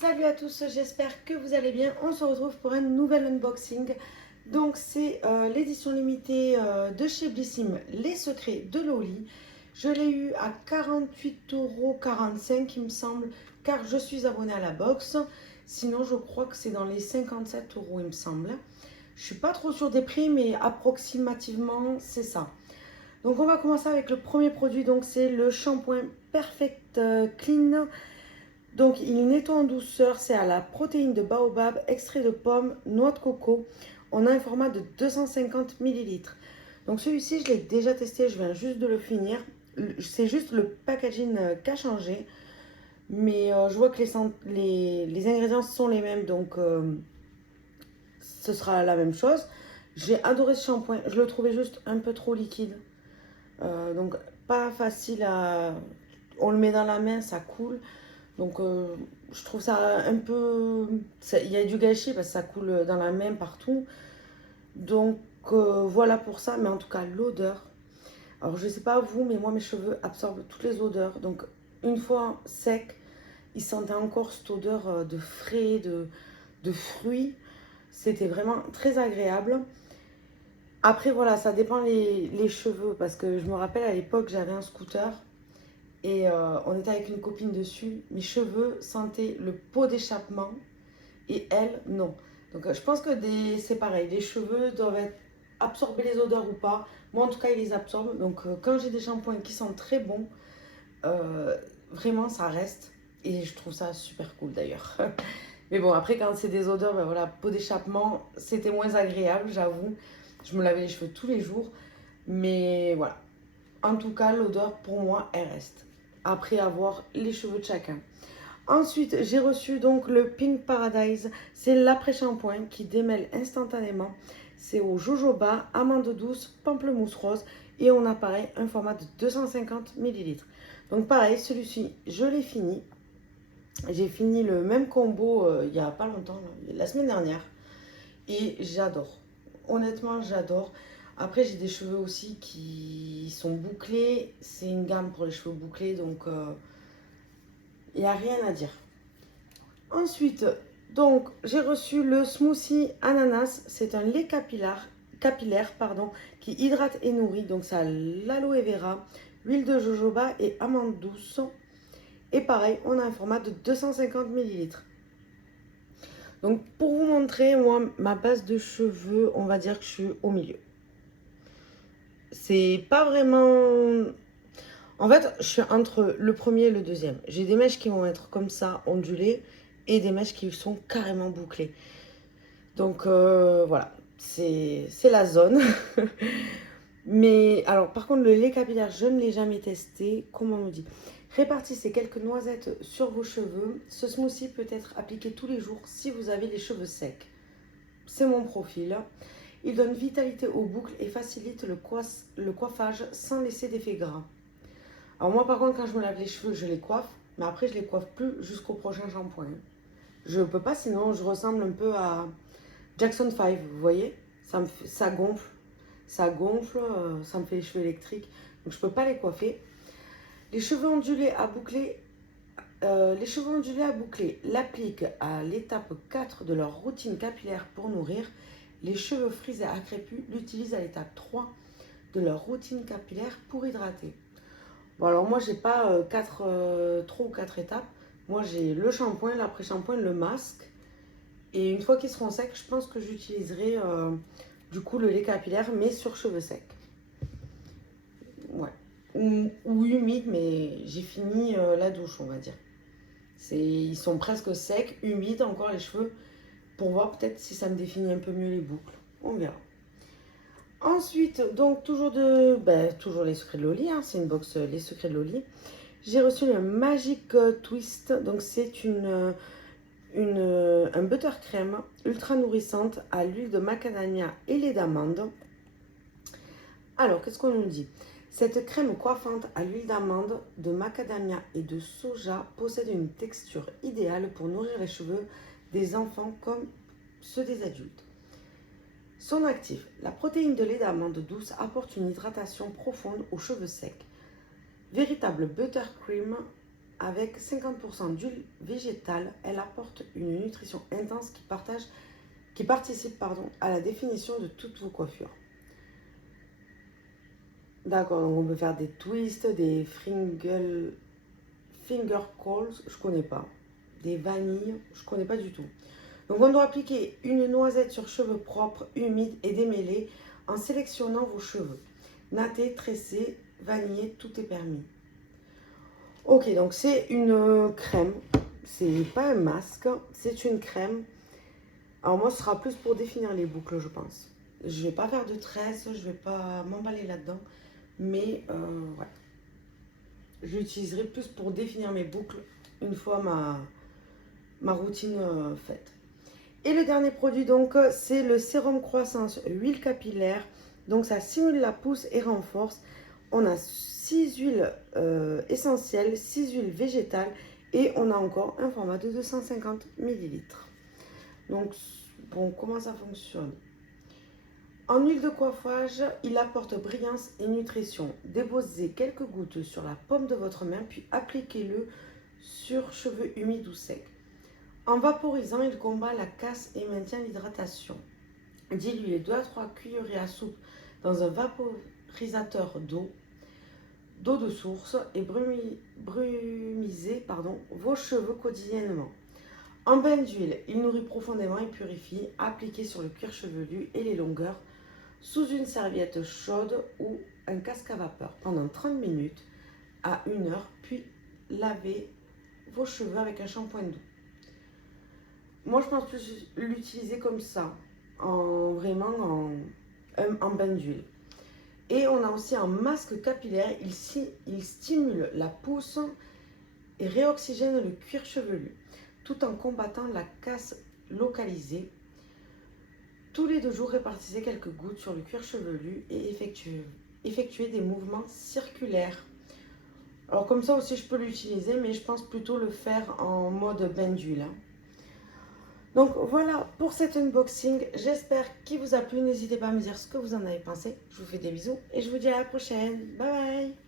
Salut à tous, j'espère que vous allez bien. On se retrouve pour un nouvel unboxing. Donc c'est l'édition limitée de chez Blissim, Les Secrets de Loli. Je l'ai eu à 48,45 € il me semble, car je suis abonnée à la box. Sinon je crois que c'est dans les 57 € il me semble. Je suis pas trop sûre des prix, mais approximativement c'est ça. Donc on va commencer avec le premier produit, donc c'est le shampoing Perfect Clean. Donc il nettoie en douceur, c'est à la protéine de baobab, extrait de pomme, noix de coco. On a un format de 250 millilitres. Donc celui-ci, je l'ai déjà testé, je viens juste de le finir. C'est juste le packaging qui a changé. Mais je vois que les ingrédients sont les mêmes, donc ce sera la même chose. J'ai adoré ce shampoing, je le trouvais juste un peu trop liquide. Donc pas facile à... On le met dans la main, ça coule. Donc je trouve ça un peu... Il y a du gâchis parce que ça coule dans la main partout. Donc voilà pour ça. Mais en tout cas, l'odeur. Alors je sais pas vous, mais moi mes cheveux absorbent toutes les odeurs. Donc une fois sec, ils sentaient encore cette odeur de frais, de fruits. C'était vraiment très agréable. Après voilà, ça dépend les cheveux. Parce que je me rappelle à l'époque, j'avais un scooter. Et on était avec une copine dessus. Mes cheveux sentaient le pot d'échappement et elle, non. Donc je pense que c'est pareil. Les cheveux doivent absorber les odeurs ou pas. Moi, en tout cas, ils les absorbent. Donc quand j'ai des shampoings qui sont très bons, euh, vraiment, ça reste. Et je trouve ça super cool d'ailleurs. Mais bon, après, quand c'est des odeurs, ben voilà, pot d'échappement, c'était moins agréable, j'avoue. Je me lavais les cheveux tous les jours. Mais voilà. En tout cas, l'odeur, pour moi, elle reste. Après avoir les cheveux de chacun. Ensuite, j'ai reçu donc le Pink Paradise. C'est l'après-shampoing qui démêle instantanément. C'est au jojoba, amande douce, pamplemousse rose. Et on a pareil un format de 250 millilitres. Donc pareil, celui-ci, je l'ai fini. J'ai fini le même combo il n'y a pas longtemps, là, la semaine dernière. Et j'adore. Honnêtement, j'adore. Après, j'ai des cheveux aussi qui sont bouclés. C'est une gamme pour les cheveux bouclés, donc il n'y a rien à dire. Ensuite, donc, j'ai reçu le smoothie ananas. C'est un lait capillaire pardon, qui hydrate et nourrit. Donc, ça a l'aloe vera, huile de jojoba et amande douce. Et pareil, on a un format de 250 millilitres. Donc, pour vous montrer, moi, ma base de cheveux, on va dire que je suis au milieu. C'est pas vraiment... En fait, je suis entre le premier et le deuxième. J'ai des mèches qui vont être comme ça, ondulées, et des mèches qui sont carrément bouclées. Donc voilà, c'est la zone. Mais alors, par contre, le lait capillaire, je ne l'ai jamais testé. Comme on nous dit, répartissez quelques noisettes sur vos cheveux. Ce smoothie peut être appliqué tous les jours si vous avez les cheveux secs. C'est mon profil. Il donne vitalité aux boucles et facilite le coiffage sans laisser d'effet gras. Alors moi par contre quand je me lave les cheveux je les coiffe, mais après je les coiffe plus jusqu'au prochain shampoing. Je peux pas sinon je ressemble un peu à Jackson 5, vous voyez, ça gonfle, ça me fait les cheveux électriques, donc je peux pas les coiffer. Les cheveux ondulés à boucler, l'appliquent à l'étape 4 de leur routine capillaire pour nourrir. Les cheveux frisés à crépus l'utilisent à l'étape 3 de leur routine capillaire pour hydrater. Bon alors moi j'ai pas 3 ou 4 étapes. Moi j'ai le shampoing, l'après-shampoing, le masque. Et une fois qu'ils seront secs, je pense que j'utiliserai du coup le lait capillaire mais sur cheveux secs. Ouais. Ou humide, mais j'ai fini la douche on va dire. Ils sont presque secs, humides encore les cheveux. Pour voir peut-être si ça me définit un peu mieux les boucles. On verra. Ensuite, donc toujours les secrets de Loli, hein, c'est une box les secrets de Loli. J'ai reçu le Magic Twist, donc c'est un buttercrème ultra nourrissante à l'huile de macadamia et lait d'amande. Alors, qu'est-ce qu'on nous dit? Cette crème coiffante à l'huile d'amande, de macadamia et de soja possède une texture idéale pour nourrir les cheveux des enfants comme ceux des adultes. Son actif, la protéine de lait d'amande douce apporte une hydratation profonde aux cheveux secs. Véritable buttercream avec 50% d'huile végétale. Elle apporte une nutrition intense qui participe à la définition de toutes vos coiffures. D'accord, donc on peut faire des twists, des finger curls, je connais pas. Des vanilles, je connais pas du tout. Donc on doit appliquer une noisette sur cheveux propres, humides et démêlés en sélectionnant vos cheveux. Natté, tressé, vanillé, tout est permis. Ok, donc c'est une crème. C'est pas un masque, c'est une crème. Alors moi, ce sera plus pour définir les boucles, je pense. Je vais pas faire de tresse, je vais pas m'emballer là-dedans. Mais ouais, j'utiliserai plus pour définir mes boucles une fois ma routine faite. Et le dernier produit, donc, c'est le sérum croissance huile capillaire. Donc, ça simule la pousse et renforce. On a 6 huiles essentielles, 6 huiles végétales et on a encore un format de 250 ml. Donc, bon, comment ça fonctionne? En huile de coiffage, il apporte brillance et nutrition. Déposez quelques gouttes sur la paume de votre main, puis appliquez-le sur cheveux humides ou secs. En vaporisant, il combat la casse et maintient l'hydratation. Diluez 2 à 3 cuillerées à soupe dans un vaporisateur d'eau de source et brumisez vos cheveux quotidiennement. En bain d'huile, il nourrit profondément et purifie. Appliquez sur le cuir chevelu et les longueurs sous une serviette chaude ou un casque à vapeur pendant 30 minutes à 1 heure, puis lavez vos cheveux avec un shampoing doux. Moi, je pense plus l'utiliser comme ça, en bain d'huile. Et on a aussi un masque capillaire. Il stimule la pousse et réoxygène le cuir chevelu, tout en combattant la casse localisée. Tous les 2 jours, répartissez quelques gouttes sur le cuir chevelu et effectuez des mouvements circulaires. Alors comme ça aussi, je peux l'utiliser, mais je pense plutôt le faire en mode bain d'huile. Donc voilà pour cet unboxing, j'espère qu'il vous a plu. N'hésitez pas à me dire ce que vous en avez pensé. Je vous fais des bisous et je vous dis à la prochaine. Bye bye.